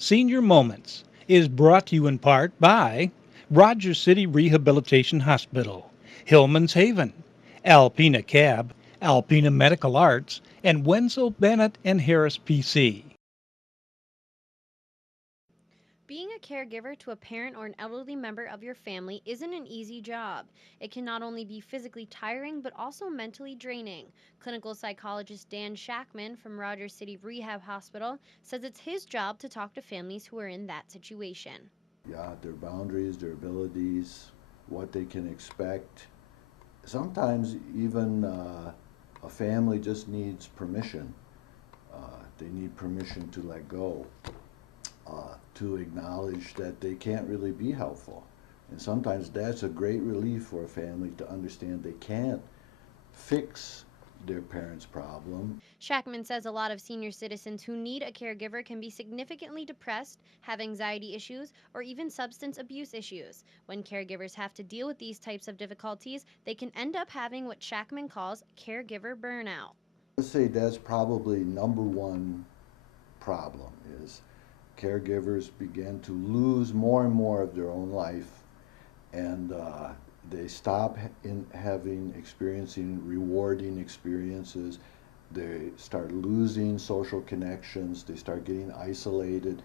Senior Moments is brought to you in part by Rogers City Rehabilitation Hospital, Hillman's Haven, Alpena Cab, Alpena Medical Arts, and Wenzel Bennett and Harris PC. Being a caregiver to a parent or an elderly member of your family isn't an easy job. It can not only be physically tiring, but also mentally draining. Clinical psychologist Dan Shackman from Rogers City Rehab Hospital says it's his job to talk to families who are in that situation. Yeah, their boundaries, their abilities, what they can expect. Sometimes even a family just needs permission. They need permission to let go, to acknowledge that they can't really be helpful. And sometimes that's a great relief for a family to understand they can't fix their parent's problem. Shackman says a lot of senior citizens who need a caregiver can be significantly depressed, have anxiety issues, or even substance abuse issues. When caregivers have to deal with these types of difficulties, they can end up having what Shackman calls caregiver burnout. Let's say that's probably number one problem is caregivers begin to lose more and more of their own life, and they stop experiencing rewarding experiences. They start losing social connections. They start getting isolated.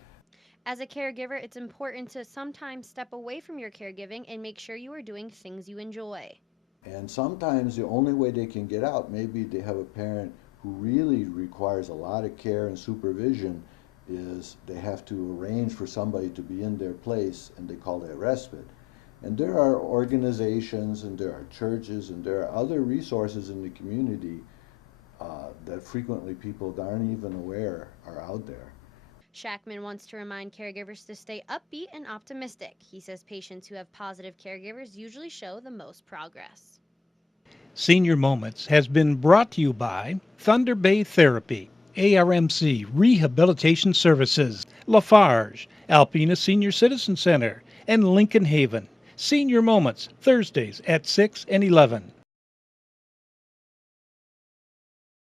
As a caregiver, it's important to sometimes step away from your caregiving and make sure you are doing things you enjoy. And sometimes the only way they can get out, maybe they have a parent who really requires a lot of care and supervision, is they have to arrange for somebody to be in their place, and they call that respite. And there are organizations and there are churches and there are other resources in the community that frequently people aren't even aware are out there. Shackman wants to remind caregivers to stay upbeat and optimistic. He says patients who have positive caregivers usually show the most progress. Senior Moments has been brought to you by Thunder Bay Therapy, ARMC Rehabilitation Services, Lafarge, Alpena Senior Citizen Center, and Lincoln Haven. Senior Moments, Thursdays at 6 and 11.